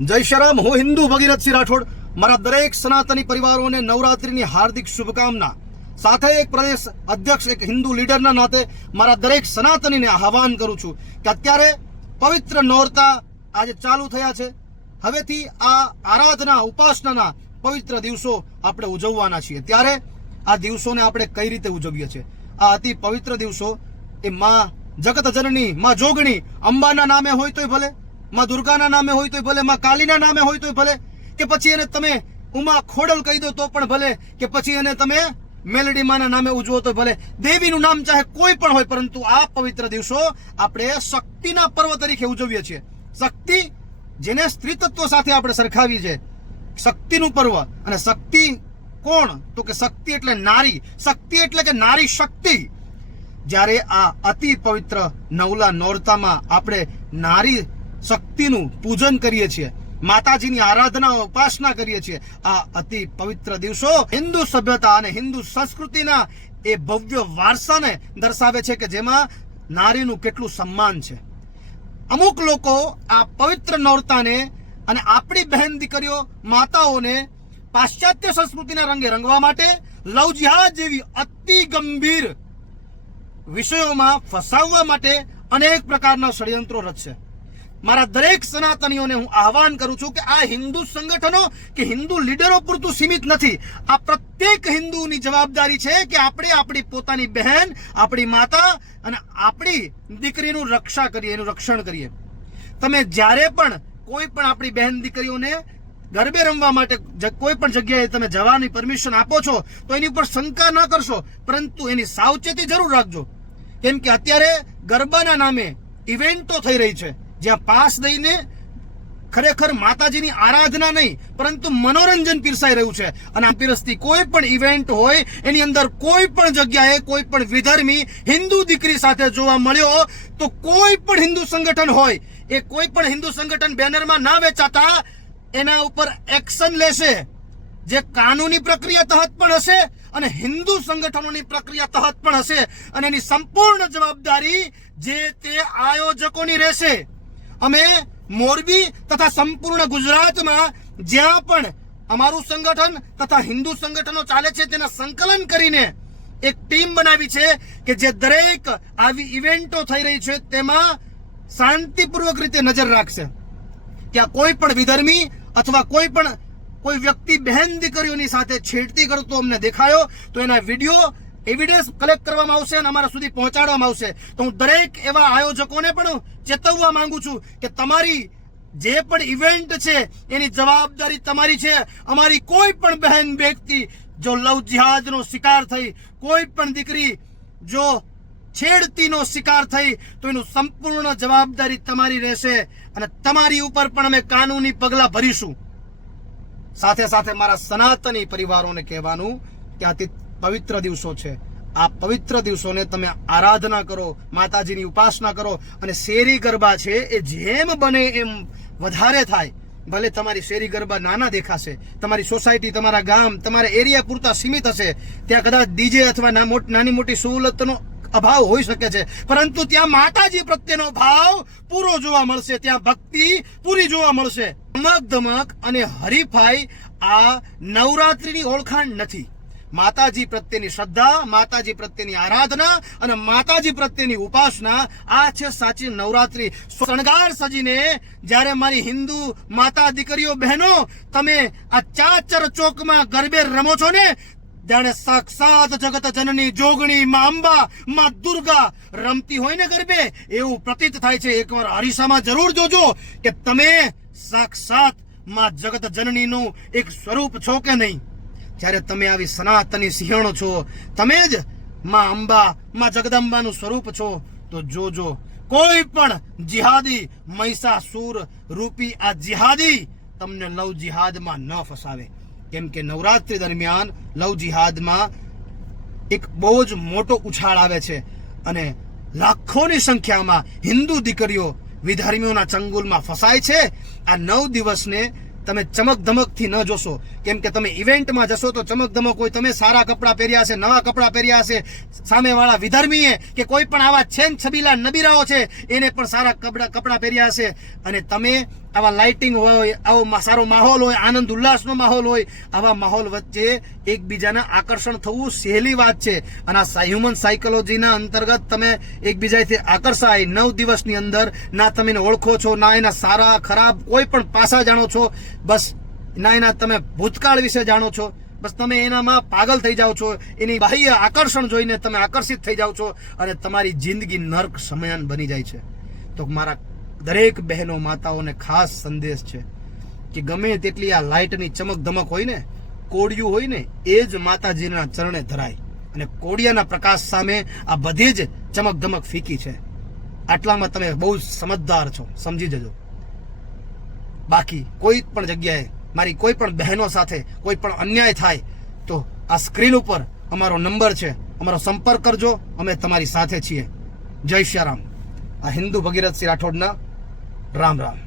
જય શ્રામ હું હિન્દુ ભગીરથસિંહ રાઠોડ. મારા દરેક સનાતની પરિવારોને નવરાત્રિની હાર્દિક શુભકામના. સાથે એક પ્રદેશ અધ્યક્ષ, એક હિન્દુ લીડરના નાતે મારા દરેક સનાતનીને આહવાન કરું છું કે અત્યારે પવિત્ર નોરતા આજે ચાલુ થયા છે. હવેથી આ આરાધના, ઉપાસનાના પવિત્ર દિવસો આપણે ઉજવવાના છીએ. ત્યારે આ દિવસોને આપણે કઈ રીતે ઉજવીએ છીએ? આ અતિ પવિત્ર દિવસો એ મા જગત જનની માં જોગણી અંબાના નામે હોય તોય ભલે માં દુર્ગાના નામે હોય તોય ભલે, માં કાલીના નામે હોય તો ભલે, કે પછી એને તમે ઉમા ખોડલ કહી દો તો પણ ભલે, કે પછી એને તમે મેલડી માના નામે ઉજવો તો ભલે. દેવીનું નામ ચાહે કોઈ પણ હોય, પરંતુ આ પવિત્ર દિવસો આપણે શક્તિના પર્વ તરીકે ઉજવીએ છીએ. શક્તિ જેને સ્ત્રી તત્વ સાથે આપણે સરખાવી છે શક્તિનું પર્વ. અને શક્તિ કોણ? તો કે શક્તિ એટલે નારી. શક્તિ એટલે કે નારી શક્તિ. જ્યારે આ અતિ પવિત્ર નવલા નોરતામાં આપણે નારી શક્તિનું પૂજન કરીએ છીએ. માતાજીની આરાધના, ઉપાસના કરીએ છીએ. આ અતિ પવિત્ર દિવસો હિન્દુ સભ્યતા અને હિન્દુ સંસ્કૃતિના એ ભવ્ય વારસાને દર્શાવે છે કે જેમાં નારીનું કેટલું સન્માન છે. અમુક લોકો આ પવિત્ર નોરતાને અને આપણી બહેન દીકરીઓ માતાઓને પાશ્ચાત્ય સંસ્કૃતિના રંગે રંગવા માટે લવ જેવી અતિ ગંભીર વિષયોમાં ફસાવવા માટે અનેક પ્રકારના ષડયંત્રો રચશે મારા દરેક સનાતનીઓને હું આહવાન કરું છું કે આ હિન્દુ સંગઠનો કે હિન્દુ લીડરો પૂરતું સીમિત નથી. આ પ્રત્યેક હિન્દુની જવાબદારી છે કે આપણે આપણી પોતાની બહેન, આપણી માતા અને આપણી દીકરીનું રક્ષા કરીએ, એનું રક્ષણ કરીએ. તમે જ્યારે પણ કોઈ પણ આપણી બહેન દીકરીઓને ગરબે રમવા માટે કોઈ પણ જગ્યાએ તમે જવાની પરમિશન આપો છો, તો એની ઉપર શંકા ન કરશો, પરંતુ એની સાવચેતી જરૂર રાખજો. કેમ કે અત્યારે ગરબાના નામે ઇવેન્ટો થઈ રહી છે. જ્યાં પાસ દઈને ખરેખર માતાજીની આરાધના નહીં, પરંતુ મનોરંજન પીરસાઈ રહ્યું છે. અને આ પીરસતી કોઈ પણ ઇવેન્ટ હોય, એની અંદર કોઈ પણ જગ્યાએ કોઈ પણ વિધર્મી હિન્દુ દીકરી સાથે જોવા મળ્યો, તો કોઈ પણ હિન્દુ સંગઠન હોય, એ કોઈ પણ હિન્દુ સંગઠન બેનરમાં ના વેચાતા, એના ઉપર એક્શન લેશે. જે કાનૂની પ્રક્રિયા તહત પણ હશે અને હિન્દુ સંગઠનોની પ્રક્રિયા તહત પણ હશે. અને એની સંપૂર્ણ જવાબદારી જે તે આયોજકોની રહેશે. અમે મોરબી તથા સંપૂર્ણ ગુજરાતમાં જ્યાં પણ અમારું સંગઠન તથા હિન્દુ સંગઠનો ચાલે છે તેના સંકલન કરીને એક ટીમ બનાવી છે કે જે દરેક આવી ઇવેન્ટો થઈ રહી છે તેમાં શાંતિપૂર્વક રીતે નજર રાખશે. ત્યાં કોઈ પણ વિધર્મી અથવા કોઈ પણ કોઈ વ્યક્તિ બહેન દીકરીઓની સાથે છેડતી કરતો અમને દેખાયો, તો એના વીડિયો એવિડન્સ કલેક્ટ કરવામાં આવશે અને અમારા સુધી પહોંચાડવામાં આવશે. તો હું દરેક એવા આયોજકોને પણ ચેતવવા માંગુ છું કે તમારી જે પણ ઇવેન્ટ છે, એની જવાબદારી તમારી છે. અમારી કોઈ પણ બહેન વ્યક્તિ જો લવ જિહાદનો શિકાર થઈ, કોઈ પણ દીકરી જો છેડતીનો શિકાર થઈ, તો એનું સંપૂર્ણ જવાબદારી તમારી રહેશે અને તમારી ઉપર પણ અમે કાનૂની પગલાં ભરીશું. સાથે સાથે મારા સનાતની પરિવારોને કહેવાનું કે આ તે પવિત્ર દિવસો છે. આ પવિત્ર દિવસોને તમે આરાધના કરો, માતાજીની ઉપાસના કરો અને શેરી ગરબા છે એ જેમ બને એમ વધારે થાય. ભલે તમારી શેરી ગરબા નાના દેખાશે, તમારી સોસાયટી, તમારા ગામ, તમારા એરિયા પૂરતા સીમિત હશે, ત્યાં કદાચ ડીજે અથવા નાની મોટી સહુલતનો અભાવ હોઈ શકે છે. પરંતુ ત્યાં માતાજી પ્રત્યેનો ભાવ પૂરો જોવા મળશે, ત્યાં ભક્તિ પૂરી જોવા મળશે. ધમક ધમક અને હરીફાઈ આ નવરાત્રીની ઓળખાણ નથી. માતાજી પ્રત્યેની શ્રદ્ધા, માતાજી પ્રત્યેની આરાધના અને માતાજી પ્રત્યેની ઉપાસના આ છે સાચી નવરાત્રી. શણગાર સજીને જ્યારે મારી હિન્દુ માતા દીકરીઓ બહેનો તમે આ ચાચર ચોકમાં ગરબે રમો છો ને જાણે સાક્ષાત જગત જનની જોગણી માં અંબા, માં દુર્ગા રમતી હોય ને ગરબે, એવું પ્રતીત થાય છે. એકવાર હરીસામાં જરૂર જોજો કે તમે સાક્ષાતમાં જગત જનનીનું એક સ્વરૂપ છો કે નહીં. જ્યારે તમે આવી સનાતની સિંહણો છો, તમે જ માં અંબા, માં જગદંબાનું સ્વરૂપ છો, તો જોજો, કોઈ પણ જિહાદી, મહિષાસુર રૂપી આ જિહાદી તમને લવ જિહાદમાં ન ફસાવે. કેમ કે નવરાત્રી દરમિયાન લવ જિહાદમાં એક બહુ જ મોટો ઉછાળ આવે છે અને લાખોની સંખ્યામાં હિન્દુ દીકરીઓ વિધર્મીઓના ચંગુલમાં ફસાય છે. આ નવ દિવસને તમે ચમક ધમકથી ન જોશો. કેમ કે તમે ઇવેન્ટમાં જશો તો ચમક ધમક હોય. તમે સારા કપડાં પહેર્યા છે નવા કપડાં પહેર્યા છે સામેવાળા વિધર્મીએ કે કોઈ પણ આવા છેન છબીલા નબીરાઓ છે, એને પણ સારા કપડાં કપડાં પહેર્યા છે અને તમે આવા લાઇટિંગ હોય, આવો સારો માહોલ હોય, આનંદ, ઉલ્લાસનો માહોલ હોય, આવા માહોલ વચ્ચે એકબીજાના આકર્ષણ થવું સહેલી વાત છે. અને આ હ્યુમન સાયકોલોજીના અંતર્ગત તમે એકબીજાથી આકર્ષાય. નવ દિવસની અંદર ના તમે ઓળખો છો, ના એના સારા, ખરાબ કોઈ પણ પાસા જાણો છો, બસ ના એના તમે ભૂતકાળ વિશે જાણો છો, બસ તમે એનામાં પાગલ થઈ જાઓ છો, એની બાહ્ય આકર્ષણ જોઈને તમે આકર્ષિત થઈ જાઓ છો અને તમારી જિંદગી નર્ક સમયાન બની જાય છે. તો મારા દરેક બહેનો માતાઓને ખાસ સંદેશ છે કે ગમે તેટલી આ લાઇટની ચમક ધમક હોય ને, કોડિયું હોય ને, એ જ માતાજીના ચરણે ધરાય. અને કોડિયાના પ્રકાશ સામે આ બધી જ ચમક ધમક ફીકી છે. આટલામાં તમે બહુ સમજદાર છો. સમજી જજો. બાકી કોઈ પણ જગ્યાએ મારી કોઈ પણ બહેનો સાથે કોઈ પણ અન્યાય થાય, તો આ સ્ક્રીન ઉપર અમારો નંબર છે. અમારો સંપર્ક કરજો. અમે તમારી સાથે છીએ. જય શ્રી રામ. આ હિન્દુ ભગીરથસિંહ રાઠોડના રામ રામ